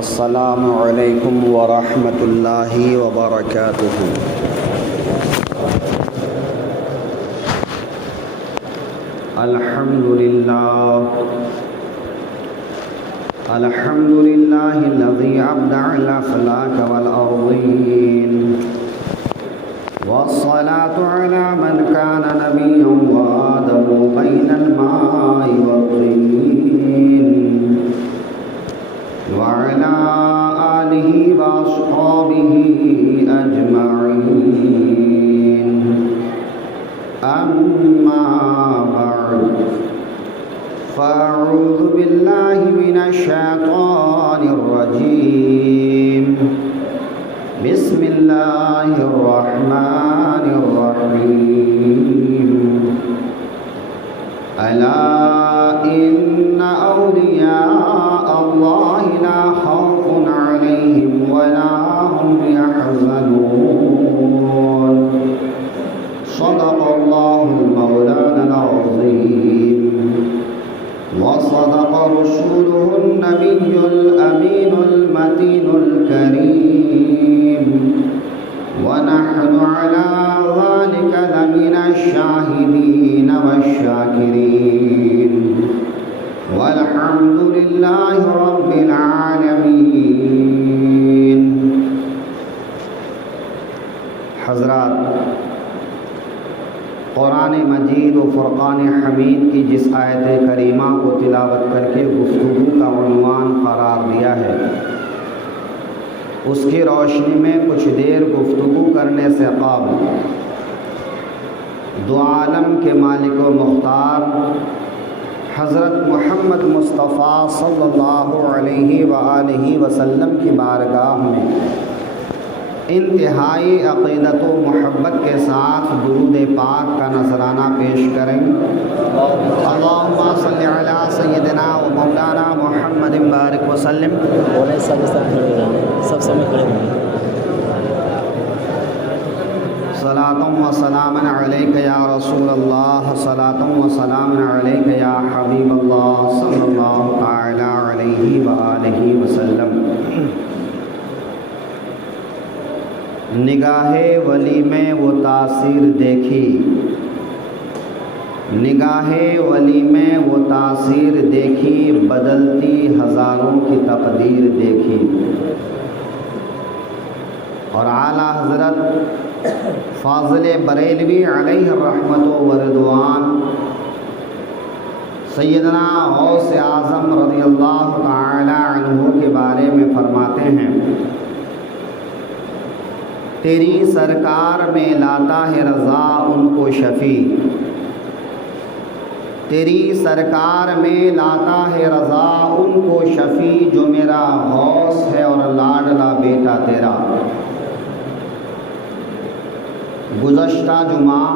السلام علیکم ورحمۃ اللہ وبرکاتہ۔ الحمد للہ الذی ابدع الافلاک والارضین، والصلاة على من كان نبيا وآدم بين الماء والطين، وعلى آله وأصحابه أجمعين، أما بعد، فأعوذ بالله من الشيطان الرجيم، بسم اللہ الرحمن الرحیم، الا ان اولیاء اللہ لا خوف علیہم ولا هم يحزنون، صدق اللہ المولانا العظیم، وصدق رسوله النبي الأمين المتين الكريم، ونحن على ذلك لمن الشاهدين والشاكرين، والحمد لله رب العالمين۔ حضرات، قرآن مجید و فرقان حمید کی جس آیت کریمہ کو تلاوت کر کے گفتگو کا عنوان قرار دیا ہے، اس کی روشنی میں کچھ دیر گفتگو کرنے سے قبل دو عالم کے مالک و مختار حضرت محمد مصطفیٰ صلی اللہ علیہ وآلہ وسلم کی بارگاہ میں انتہائی عقیدت و محبت کے ساتھ درود پاک کا نذرانہ پیش کریں۔ اللہم صلی علی سیدنا و مولانا محمد بارک وسلم۔ صلاۃ و سلام علیک یا رسول اللہ، صلاۃ و سلام علیک یا حبیب اللہ صلی اللہ تعالی علیہ وآلہ وسلم۔ نگاہ ولی میں وہ تاثیر دیکھی، نگاہ ولی میں وہ تاثیر دیکھی، بدلتی ہزاروں کی تقدیر دیکھی۔ اور اعلیٰ حضرت فاضل بریلوی علیہ الرحمت و رضوان سیدنا غوث اعظم رضی اللہ تعالی عنہ کے بارے میں فرماتے ہیں، تیری سرکار میں لاتا ہے رضا ان کو شفیع، تیری سرکار میں لاتا ہے رضا ان کو شفیع، جو میرا غوث ہے اور لاڈلا بیٹا تیرا۔ گزشتہ جمعہ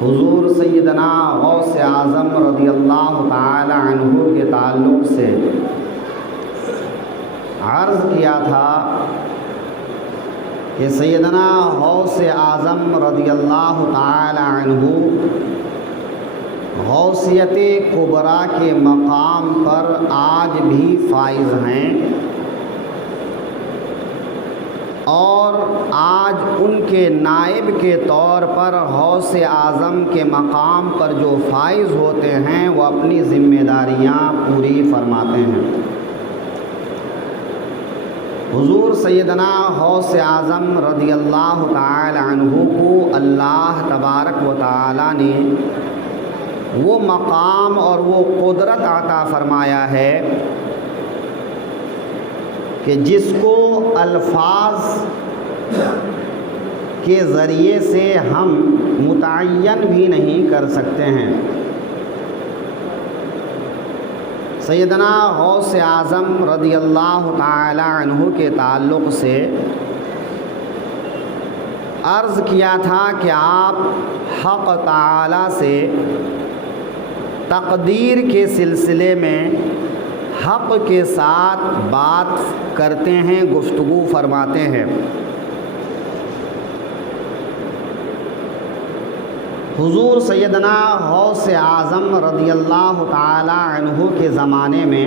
حضور سیدنا غوث اعظم رضی اللہ تعالی عنہ کے تعلق سے عرض کیا تھا کہ سیدنا غوث اعظم رضی اللہ تعالی عنہ غوثیت کبریٰ کے مقام پر آج بھی فائز ہیں، اور آج ان کے نائب کے طور پر غوث اعظم کے مقام پر جو فائز ہوتے ہیں وہ اپنی ذمہ داریاں پوری فرماتے ہیں۔ حضور سیدنا غوث اعظم رضی اللہ تعالی عنہ کو اللہ تبارک و تعالی نے وہ مقام اور وہ قدرت عطا فرمایا ہے کہ جس کو الفاظ کے ذریعے سے ہم متعین بھی نہیں کر سکتے ہیں۔ سیدنا غوث اعظم رضی اللہ تعالی عنہ کے تعلق سے عرض کیا تھا کہ آپ حق تعالی سے تقدیر کے سلسلے میں حق کے ساتھ بات کرتے ہیں، گفتگو فرماتے ہیں۔ حضور سیدنا غوث اعظم رضی اللہ تعالی عنہ کے زمانے میں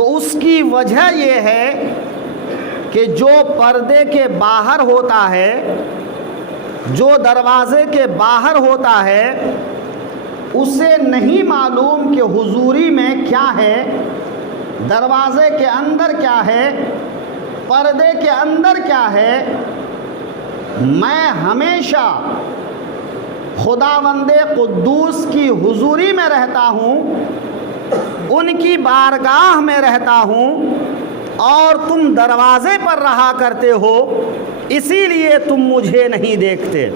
تو اس کی وجہ یہ ہے کہ جو پردے کے باہر ہوتا ہے، جو دروازے کے باہر ہوتا ہے، اسے نہیں معلوم کہ حضوری میں کیا ہے، دروازے کے اندر کیا ہے، پردے کے اندر کیا ہے۔ میں ہمیشہ خداوند قدوس کی حضوری میں رہتا ہوں، ان کی بارگاہ میں رہتا ہوں، اور تم دروازے پر رہا کرتے ہو، اسی لیے تم مجھے نہیں دیکھتے۔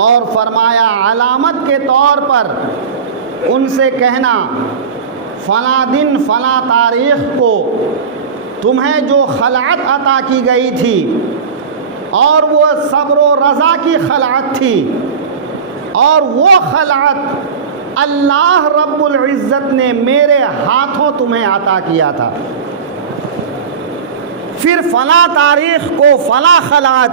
اور فرمایا علامت کے طور پر ان سے کہنا فلاں دن فلاں تاریخ کو تمہیں جو خلعت عطا کی گئی تھی، اور وہ صبر و رضا کی خلعت تھی، اور وہ خلعت اللہ رب العزت نے میرے ہاتھوں تمہیں عطا کیا تھا۔ پھر فلاں تاریخ کو فلاں خلعت،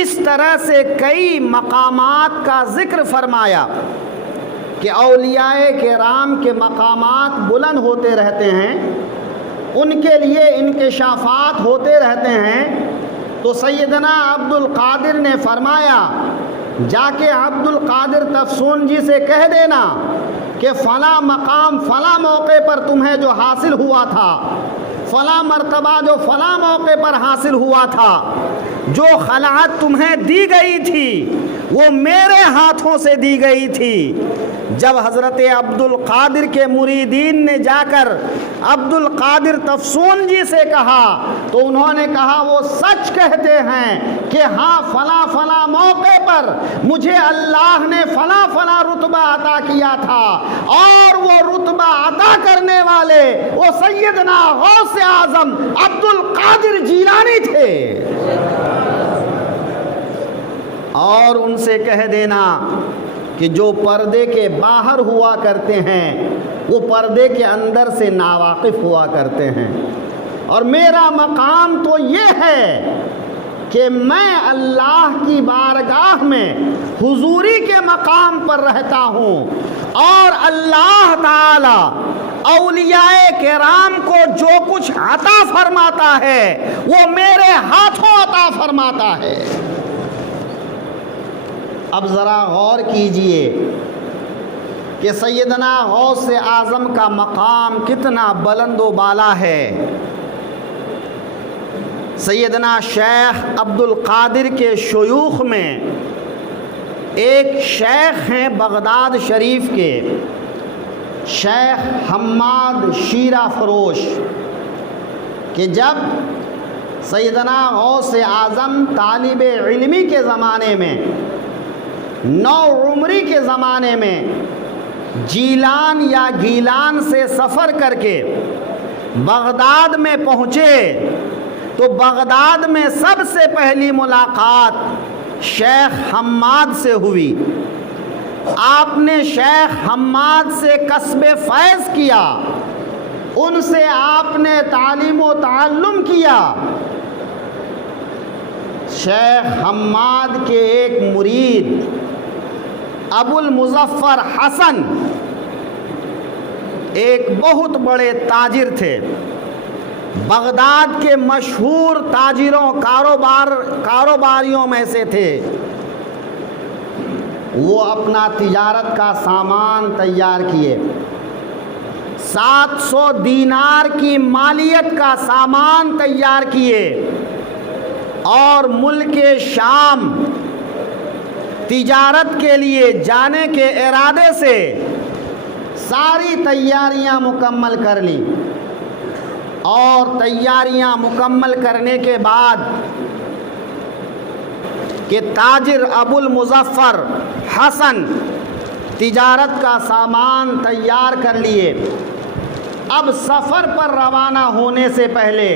اس طرح سے کئی مقامات کا ذکر فرمایا کہ اولیاء کرام کے مقامات بلند ہوتے رہتے ہیں، ان کے لیے انکشافات ہوتے رہتے ہیں۔ تو سیدنا عبد القادر نے فرمایا جا کے عبد القادر تفسون جی سے کہہ دینا کہ فلاں مقام فلاں موقع پر تمہیں جو حاصل ہوا تھا، فلاں مرتبہ جو فلاں موقع پر حاصل ہوا تھا، جو خلعت تمہیں دی گئی تھی وہ میرے ہاتھوں سے دی گئی تھی۔ جب حضرت عبد القادر کے مریدین نے جا کر عبد القادر تفسون جی سے کہا تو انہوں نے کہا وہ سچ کہتے ہیں کہ ہاں فلاں فلاں موقع پر مجھے اللہ نے فلاں فلاں رتبہ عطا کیا تھا، اور وہ رتبہ عطا کرنے والے وہ سیدنا غوث اعظم عبد القادر جیلانی تھے۔ اور ان سے کہہ دینا کہ جو پردے کے باہر ہوا کرتے ہیں وہ پردے کے اندر سے ناواقف ہوا کرتے ہیں، اور میرا مقام تو یہ ہے کہ میں اللہ کی بارگاہ میں حضوری کے مقام پر رہتا ہوں، اور اللہ تعالی اولیاء کرام کو جو کچھ عطا فرماتا ہے وہ میرے ہاتھوں عطا فرماتا ہے۔ اب ذرا غور کیجئے کہ سیدنا غوث اعظم کا مقام کتنا بلند و بالا ہے۔ سیدنا شیخ عبد القادر کے شیوخ میں ایک شیخ ہیں بغداد شریف کے، شیخ حماد شیرہ فروش، کہ جب سیدنا غوث اعظم طالب علمی کے زمانے میں، نو عمری کے زمانے میں جیلان یا گیلان سے سفر کر کے بغداد میں پہنچے تو بغداد میں سب سے پہلی ملاقات شیخ حماد سے ہوئی۔ آپ نے شیخ حماد سے کسب فیض کیا، ان سے آپ نے تعلیم و تعلم کیا۔ شیخ حماد کے ایک مرید ابو المظفر حسن ایک بہت بڑے تاجر تھے، بغداد کے مشہور تاجروں کاروباریوں میں سے تھے۔ وہ اپنا تجارت کا سامان تیار کیے، 700 دینار کی مالیت کا سامان تیار کیے، اور ملک شام تجارت کے لیے جانے کے ارادے سے ساری تیاریاں مکمل کر لی۔ اور تیاریاں مکمل کرنے کے بعد کہ تاجر ابو المظفر حسن تجارت کا سامان تیار کر لیے، اب سفر پر روانہ ہونے سے پہلے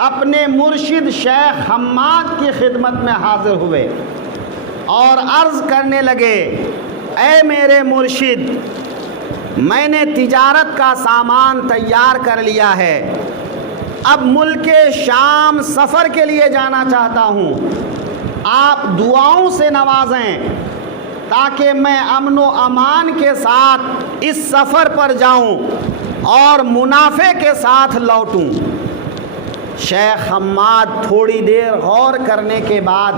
اپنے مرشد شیخ حماد کی خدمت میں حاضر ہوئے اور عرض کرنے لگے، اے میرے مرشد، میں نے تجارت کا سامان تیار کر لیا ہے، اب ملک شام سفر کے لیے جانا چاہتا ہوں، آپ دعاؤں سے نوازیں تاکہ میں امن و امان کے ساتھ اس سفر پر جاؤں۔ اور منافع کے ساتھ لوٹوں۔ شیخ حماد تھوڑی دیر غور کرنے کے بعد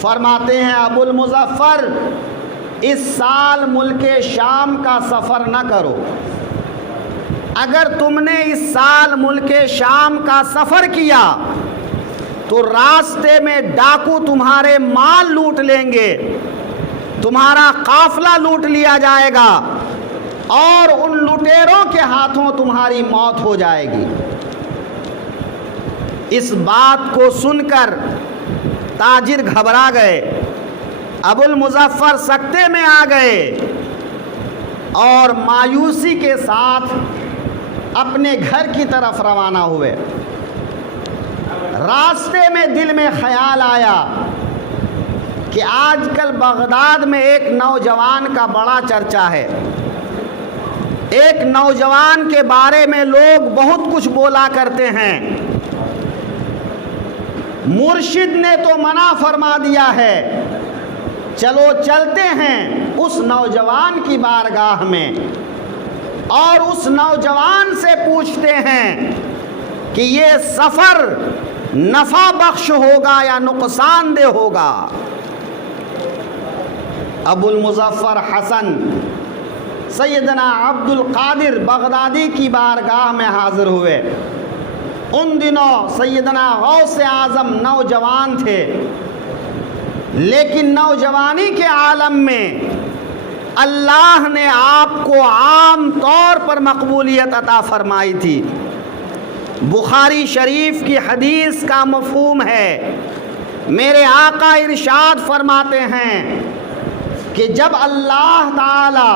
فرماتے ہیں ابو المظفر اس سال ملک شام کا سفر نہ کرو، اگر تم نے اس سال ملک شام کا سفر کیا تو راستے میں ڈاکو تمہارے مال لوٹ لیں گے، تمہارا قافلہ لوٹ لیا جائے گا اور ان لٹیروں کے ہاتھوں تمہاری موت ہو جائے گی۔ اس بات کو سن کر تاجر گھبرا گئے، ابو المظفر سکتے میں آ گئے اور مایوسی کے ساتھ اپنے گھر کی طرف روانہ ہوئے۔ راستے میں دل میں خیال آیا کہ آج کل بغداد میں ایک نوجوان کا بڑا چرچا ہے، ایک نوجوان کے بارے میں لوگ بہت کچھ بولا کرتے ہیں، مرشد نے تو منع فرما دیا ہے، چلو چلتے ہیں اس نوجوان کی بارگاہ میں اور اس نوجوان سے پوچھتے ہیں کہ یہ سفر نفع بخش ہوگا یا نقصان دہ ہوگا۔ ابو المظفر حسن سیدنا عبد القادر بغدادی کی بارگاہ میں حاضر ہوئے۔ ان دنوں سیدنا غوث اعظم نوجوان تھے، لیکن نوجوانی کے عالم میں اللہ نے آپ کو عام طور پر مقبولیت عطا فرمائی تھی۔ بخاری شریف کی حدیث کا مفہوم ہے، میرے آقا ارشاد فرماتے ہیں کہ جب اللہ تعالی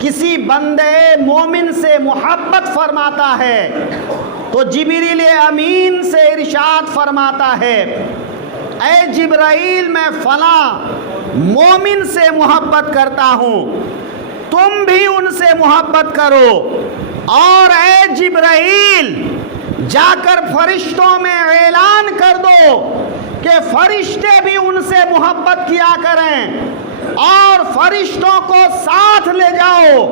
کسی بندے مومن سے محبت فرماتا ہے تو جبریل امین سے ارشاد فرماتا ہے اے جبرائیل میں فلاں مومن سے محبت کرتا ہوں، تم بھی ان سے محبت کرو، اور اے جبرائیل جا کر فرشتوں میں اعلان کر دو کہ فرشتے بھی ان سے محبت کیا کریں، اور فرشتوں کو ساتھ لے جاؤ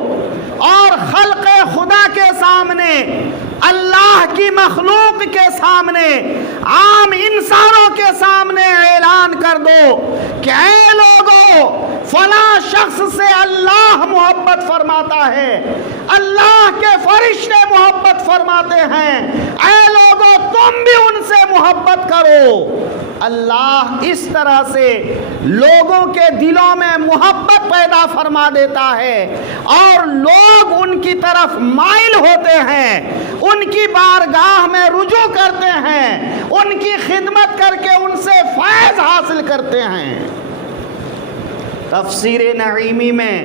اور خلق خدا کے سامنے، اللہ کی مخلوق کے سامنے، عام انسانوں کے سامنے اعلان کر دو کہ اے لوگو فلاں شخص سے اللہ محبت فرماتا ہے، اللہ کے فرشتے محبت فرماتے ہیں، اے لوگو تم بھی ان سے محبت کرو۔ اللہ اس طرح سے لوگوں کے دلوں میں محبت پیدا فرما دیتا ہے اور لوگ ان کی طرف مائل ہوتے ہیں، ان کی بارگاہ میں رجوع کرتے ہیں، ان کی خدمت کر کے ان سے فیض حاصل کرتے ہیں۔ تفسیر نعیمی میں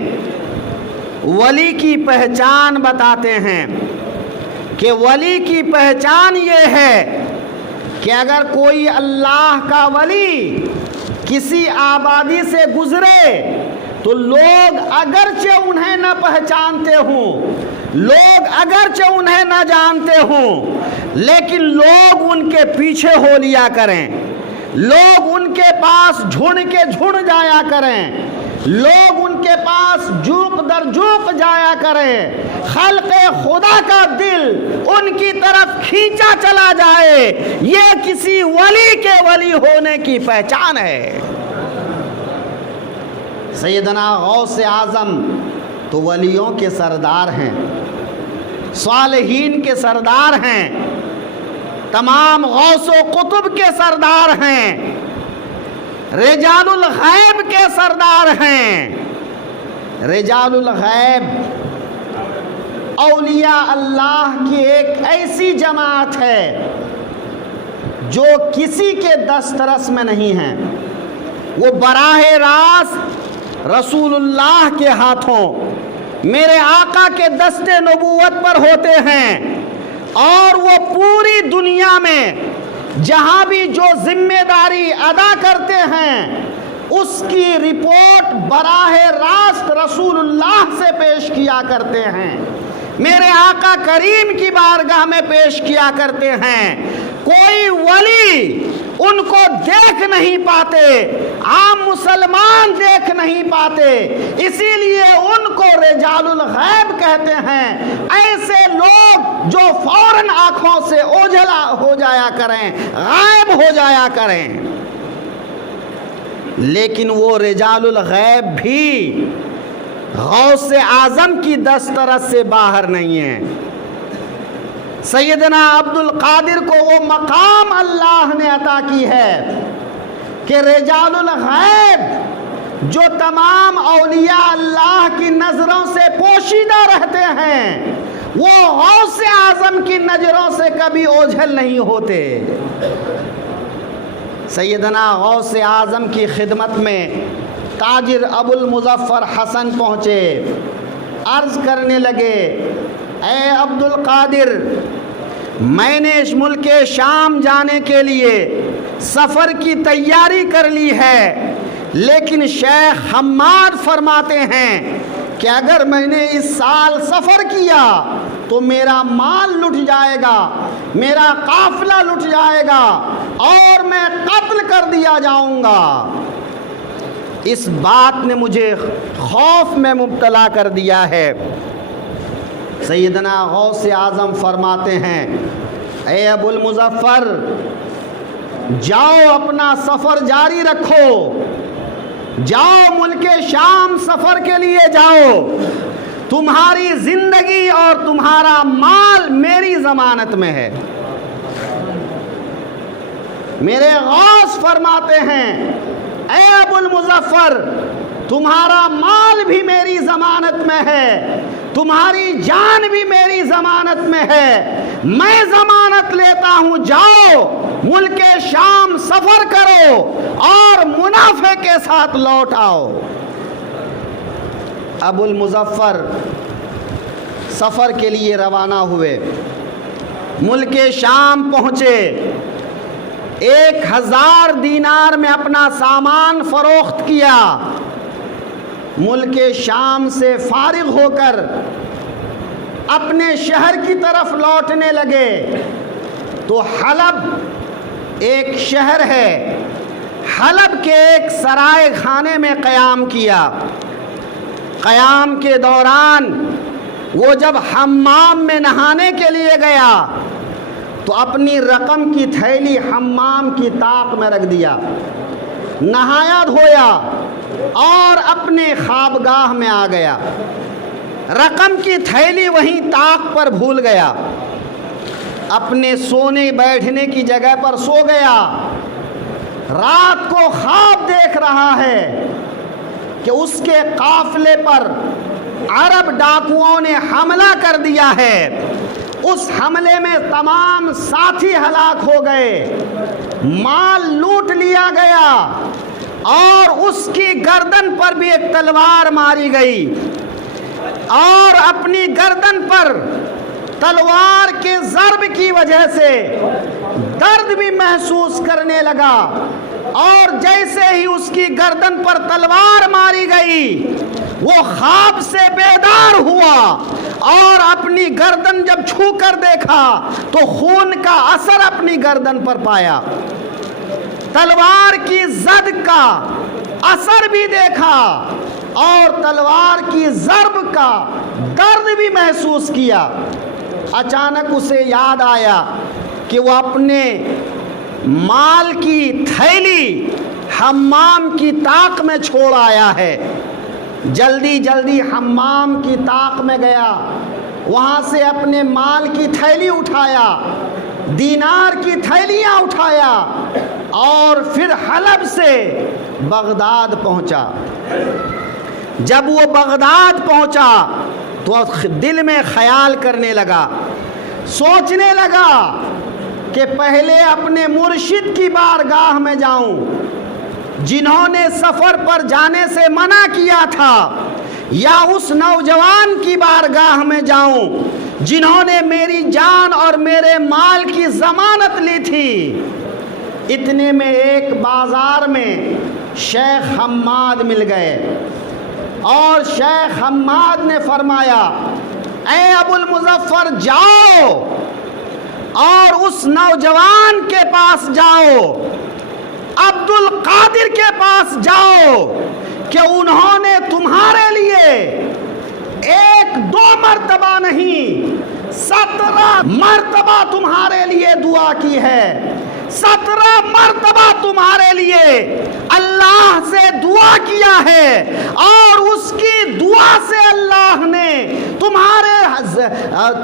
ولی کی پہچان بتاتے ہیں کہ ولی کی پہچان یہ ہے کہ اگر کوئی اللہ کا ولی کسی آبادی سے گزرے تو لوگ اگرچہ انہیں نہ پہچانتے ہوں، لوگ اگرچہ انہیں نہ جانتے ہوں، لیکن لوگ ان کے پیچھے ہو لیا کریں، لوگ ان کے پاس جھنڈ کے جھنڈ جایا کریں، لوگ ان کے پاس جوق در جوق جایا کریں، خلق خدا کا دل ان کی طرف کھینچا چلا جائے، یہ کسی ولی کے ولی ہونے کی پہچان ہے۔ سیدنا غوث اعظم تو ولیوں کے سردار ہیں، صالحین کے سردار ہیں، تمام غوث و قطب کے سردار ہیں، رجال الغیب کے سردار ہیں۔ رجال الغیب اولیاء اللہ کی ایک ایسی جماعت ہے جو کسی کے دسترس میں نہیں ہیں، وہ براہ راست رسول اللہ کے ہاتھوں میرے آقا کے دست نبوت پر ہوتے ہیں، اور وہ پوری دنیا میں جہاں بھی جو ذمہ داری ادا کرتے ہیں اس کی رپورٹ براہ راست رسول اللہ سے پیش کیا کرتے ہیں، میرے آقا کریم کی بارگاہ میں پیش کیا کرتے ہیں۔ کوئی ولی ان کو دیکھ نہیں پاتے، عام مسلمان دیکھ نہیں پاتے، اسی لیے ان کو رجال الغیب کہتے ہیں۔ ایسے لوگ جو فوراً آنکھوں سے اوجھلا ہو جایا کریں، غائب ہو جایا کریں، لیکن وہ رجال الغیب بھی غوث اعظم کی دسترس سے باہر نہیں ہیں۔ سیدنا عبد القادر کو وہ مقام اللہ نے عطا کی ہے کہ رجال الغیب جو تمام اولیاء اللہ کی نظروں سے پوشیدہ رہتے ہیں، وہ غوث اعظم کی نظروں سے کبھی اوجھل نہیں ہوتے۔ سیدنا غوث اعظم کی خدمت میں تاجر ابو المظفر حسن پہنچے، عرض کرنے لگے، اے عبد القادر، میں نے اس ملک شام جانے کے لیے سفر کی تیاری کر لی ہے، لیکن شیخ حماد فرماتے ہیں کہ اگر میں نے اس سال سفر کیا تو میرا مال لٹ جائے گا، میرا قافلہ لٹ جائے گا اور میں قتل کر دیا جاؤں گا۔ اس بات نے مجھے خوف میں مبتلا کر دیا ہے۔ سیدنا غوث اعظم فرماتے ہیں، اے ابو المظفر، جاؤ اپنا سفر جاری رکھو، جاؤ ملک شام سفر کے لیے جاؤ، تمہاری زندگی اور تمہارا مال میری ضمانت میں ہے۔ میرے غوث فرماتے ہیں، اے ابو المظفر، تمہارا مال بھی میری ضمانت میں ہے، تمہاری جان بھی میری ضمانت میں ہے، میں ضمانت لیتا ہوں، جاؤ ملک شام سفر کرو اور منافع کے ساتھ لوٹ آؤ۔ ابو المظفر سفر کے لیے روانہ ہوئے، ملک شام پہنچے، 1000 دینار میں اپنا سامان فروخت کیا، ملک شام سے فارغ ہو کر اپنے شہر کی طرف لوٹنے لگے تو حلب ایک شہر ہے، حلب کے ایک سرائے خانے میں قیام کیا۔ قیام کے دوران وہ جب حمام میں نہانے کے لیے گیا تو اپنی رقم کی تھیلی حمام کی طاق میں رکھ دیا، نہایا دھویا اور اپنے خوابگاہ میں آ گیا، رقم کی تھیلی وہیں طاق پر بھول گیا، اپنے سونے بیٹھنے کی جگہ پر سو گیا، رات کو خواب دیکھ رہا ہے کہ اس کے قافلے پر عرب ڈاکوؤں نے حملہ کر دیا ہے، اس حملے میں تمام ساتھی ہلاک ہو گئے، مال لوٹ لیا گیا اور اس کی گردن پر بھی ایک تلوار ماری گئی، اور اپنی گردن پر تلوار کے ضرب کی وجہ سے درد بھی محسوس کرنے لگا، اور جیسے ہی اس کی گردن پر تلوار ماری گئی وہ خواب سے بیدار ہوا اور اپنی گردن جب چھو کر دیکھا تو خون کا اثر اپنی گردن پر پایا، تلوار کی زد کا اثر بھی دیکھا اور تلوار کی ضرب کا درد بھی محسوس کیا۔ اچانک اسے یاد آیا کہ وہ اپنے مال کی تھیلی حمام کی طاق میں چھوڑ آیا ہے، جلدی جلدی حمام کی طاق میں گیا، وہاں سے اپنے مال کی تھیلی اٹھایا، دینار کی تھیلیاں اٹھایا اور پھر حلب سے بغداد پہنچا۔ جب وہ بغداد پہنچا تو دل میں خیال کرنے لگا، سوچنے لگا کہ پہلے اپنے مرشد کی بارگاہ میں جاؤں، جنہوں نے سفر پر جانے سے منع کیا تھا، یا اس نوجوان کی بارگاہ میں جاؤں جنہوں نے میری جان اور میرے مال کی ضمانت لی تھی۔ اتنے میں ایک بازار میں شیخ حماد مل گئے اور شیخ حماد نے فرمایا، اے ابو المظفر، جاؤ اور اس نوجوان کے پاس جاؤ، عبد القادر کے پاس جاؤ کہ انہوں نے تمہارے لیے 1-2 مرتبہ نہیں مرتبہ تمہارے لیے دعا کی ہے، 17 مرتبہ تمہارے لیے اللہ سے دعا کیا ہے، اور اس کی دعا سے اللہ نے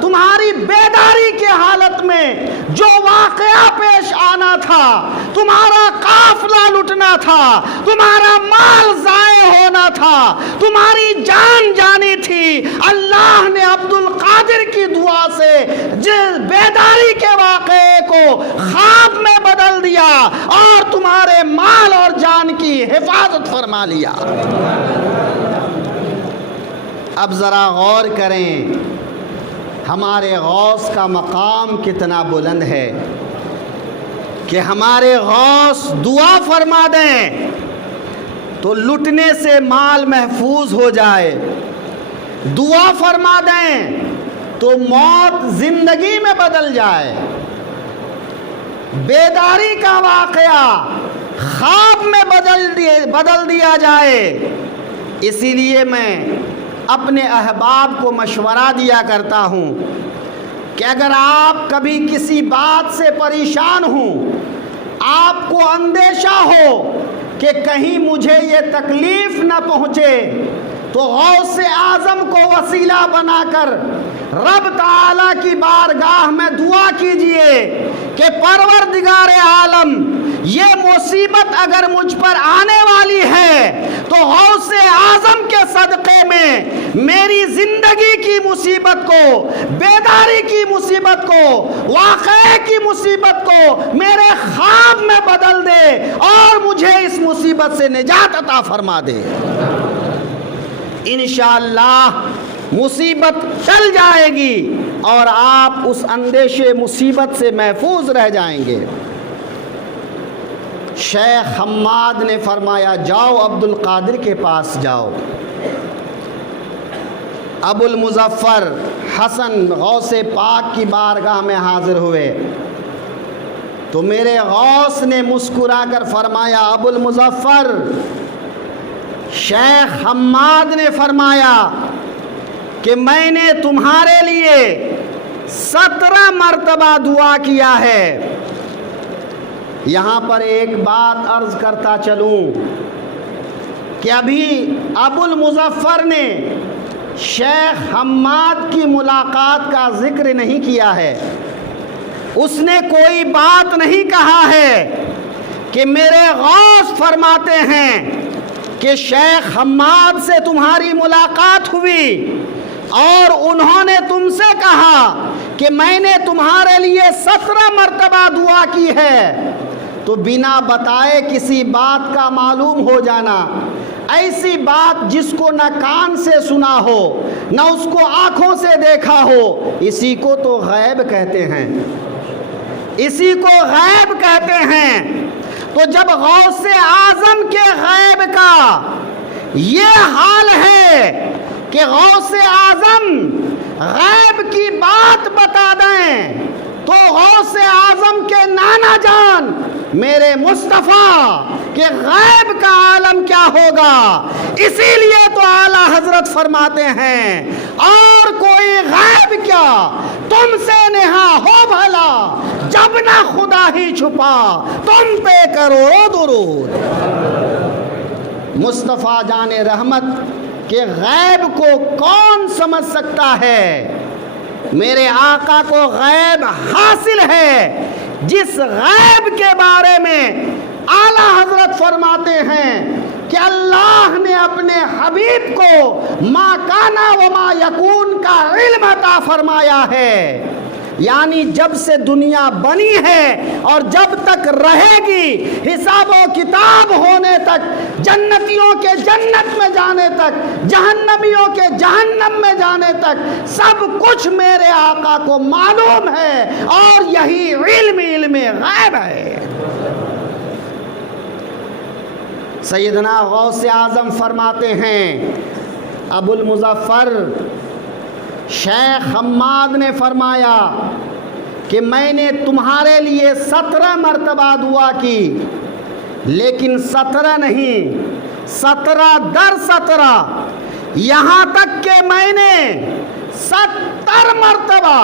تمہاری بیداری کے حالت میں جو واقعہ پیش آنا تھا، تمہارا قافلہ لٹنا تھا، تمہارا مال ضائع ہونا تھا، تمہاری جان جانی تھی، اللہ نے عبد القادر کی دعا سے بیداری کے واقعے کو خواب میں بدل دیا اور تمہارے مال اور جان کی حفاظت فرما لیا۔ اب ذرا غور کریں، ہمارے غوث کا مقام کتنا بلند ہے کہ ہمارے غوث دعا فرما دیں تو لٹنے سے مال محفوظ ہو جائے، دعا فرما دیں تو موت زندگی میں بدل جائے، بیداری کا واقعہ خواب میں بدل دیا جائے۔ اسی لیے میں اپنے احباب کو مشورہ دیا کرتا ہوں کہ اگر آپ کبھی کسی بات سے پریشان ہوں، آپ کو اندیشہ ہو کہ کہیں مجھے یہ تکلیف نہ پہنچے، تو غوث اعظم کو وسیلہ بنا کر رب تعالیٰ کی بارگاہ میں دعا کیجئے کہ پروردگار عالم، یہ مصیبت اگر مجھ پر آنے والی ہے تو غوث اعظم کے صدقے میں میری زندگی کی مصیبت کو، بیداری کی مصیبت کو، واقعے کی مصیبت کو میرے خواب میں بدل دے اور مجھے اس مصیبت سے نجات عطا فرما دے۔ انشاءاللہ مصیبت ٹل جائے گی اور آپ اس اندیشے مصیبت سے محفوظ رہ جائیں گے۔ شیخ حماد نے فرمایا جاؤ عبد القادر کے پاس جاؤ۔ ابو المظفر حسن غوث پاک کی بارگاہ میں حاضر ہوئے تو میرے غوث نے مسکرا کر فرمایا ابو المظفر، شیخ حماد نے فرمایا کہ میں نے تمہارے لیے 17 مرتبہ دعا کیا ہے۔ یہاں پر ایک بات عرض کرتا چلوں کہ ابھی ابو المظفر نے شیخ حماد کی ملاقات کا ذکر نہیں کیا ہے، اس نے کوئی بات نہیں کہا ہے کہ میرے غوث فرماتے ہیں کہ شیخ حماد سے تمہاری ملاقات ہوئی اور انہوں نے تم سے کہا کہ میں نے تمہارے لیے 17 مرتبہ دعا کی ہے، تو بنا بتائے کسی بات کا معلوم ہو جانا، ایسی بات جس کو نہ کان سے سنا ہو نہ اس کو آنکھوں سے دیکھا ہو، اسی کو تو غیب کہتے ہیں، اسی کو غیب کہتے ہیں۔ تو جب غوث اعظم کے غیب کا یہ حال ہے کہ غوث اعظم غیب کی بات بتا دیں، تو غوث اعظم کے نانا جان میرے مصطفیٰ کہ غیب کا عالم کیا ہوگا۔ اسی لیے تو اعلیٰ حضرت فرماتے ہیں اور کوئی غیب کیا تم سے نہا ہو بھلا، جب نہ خدا ہی چھپا تم پہ کرو درود۔ مصطفیٰ جان رحمت کہ غیب کو کون سمجھ سکتا ہے؟ میرے آقا کو غیب حاصل ہے، جس غیب کے بارے میں اعلیٰ حضرت فرماتے ہیں کہ اللہ نے اپنے حبیب کو ما کانا و ما یکون کا علم عطا فرمایا ہے، یعنی جب سے دنیا بنی ہے اور جب تک رہے گی، حساب و کتاب ہونے تک، جنتیوں کے جنت میں جانے تک، جہنمیوں کے جہنم میں جانے تک، سب کچھ میرے آقا کو معلوم ہے، اور یہی علم غیب ہے۔ سیدنا غوث اعظم فرماتے ہیں ابو المظفر، شیخ حماد نے فرمایا کہ میں نے تمہارے لیے 17 مرتبہ دعا کی، لیکن 17 نہیں، 17 در 17، یہاں تک کہ میں نے 70 مرتبہ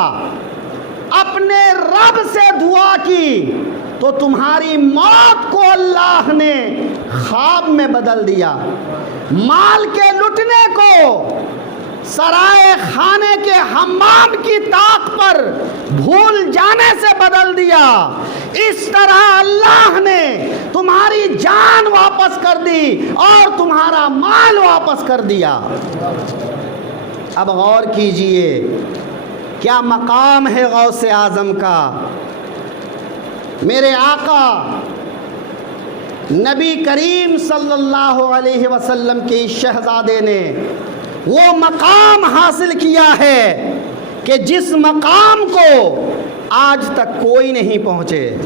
اپنے رب سے دعا کی تو تمہاری موت کو اللہ نے خواب میں بدل دیا، مال کے لٹنے کو سرائے خانے کے حمام کی طاق پر بھول جانے سے بدل دیا۔ اس طرح اللہ نے تمہاری جان واپس کر دی اور تمہارا مال واپس کر دیا۔ اب غور کیجئے کیا مقام ہے غوث اعظم کا۔ میرے آقا نبی کریم صلی اللہ علیہ وسلم کے اس شہزادے نے وہ مقام حاصل کیا ہے کہ جس مقام کو آج تک کوئی نہیں پہنچے۔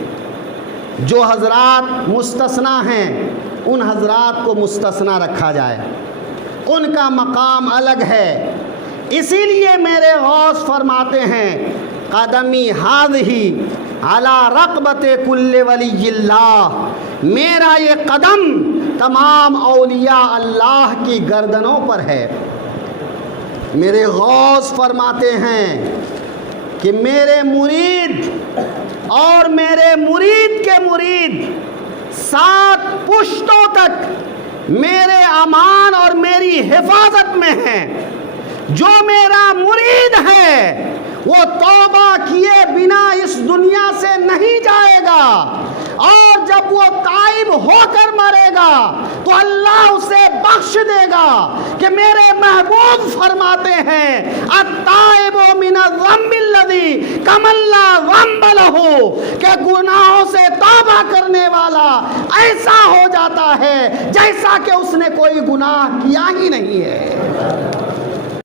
جو حضرات مستثنا ہیں ان حضرات کو مستثنا رکھا جائے، ان کا مقام الگ ہے۔ اسی لیے میرے غوث فرماتے ہیں قدمی ہذہ علی رقبت کل ولی اللہ، میرا یہ قدم تمام اولیاء اللہ کی گردنوں پر ہے۔ میرے غوث فرماتے ہیں کہ میرے مرید اور میرے مرید کے مرید 7 پشتوں تک میرے امان اور میری حفاظت میں ہیں۔ جو میرا مرید ہے وہ توبہ کیے بنا اس دنیا سے نہیں جائے گا، اور جب وہ تائب ہو کر مرے گا تو اللہ اسے بخش دے گا کہ میرے محبوب فرماتے ہیں التائب من الذنب الذی کمن لا ذنب لہ، کہ گناہوں سے توبہ کرنے والا ایسا ہو جاتا ہے جیسا کہ اس نے کوئی گناہ کیا ہی نہیں ہے۔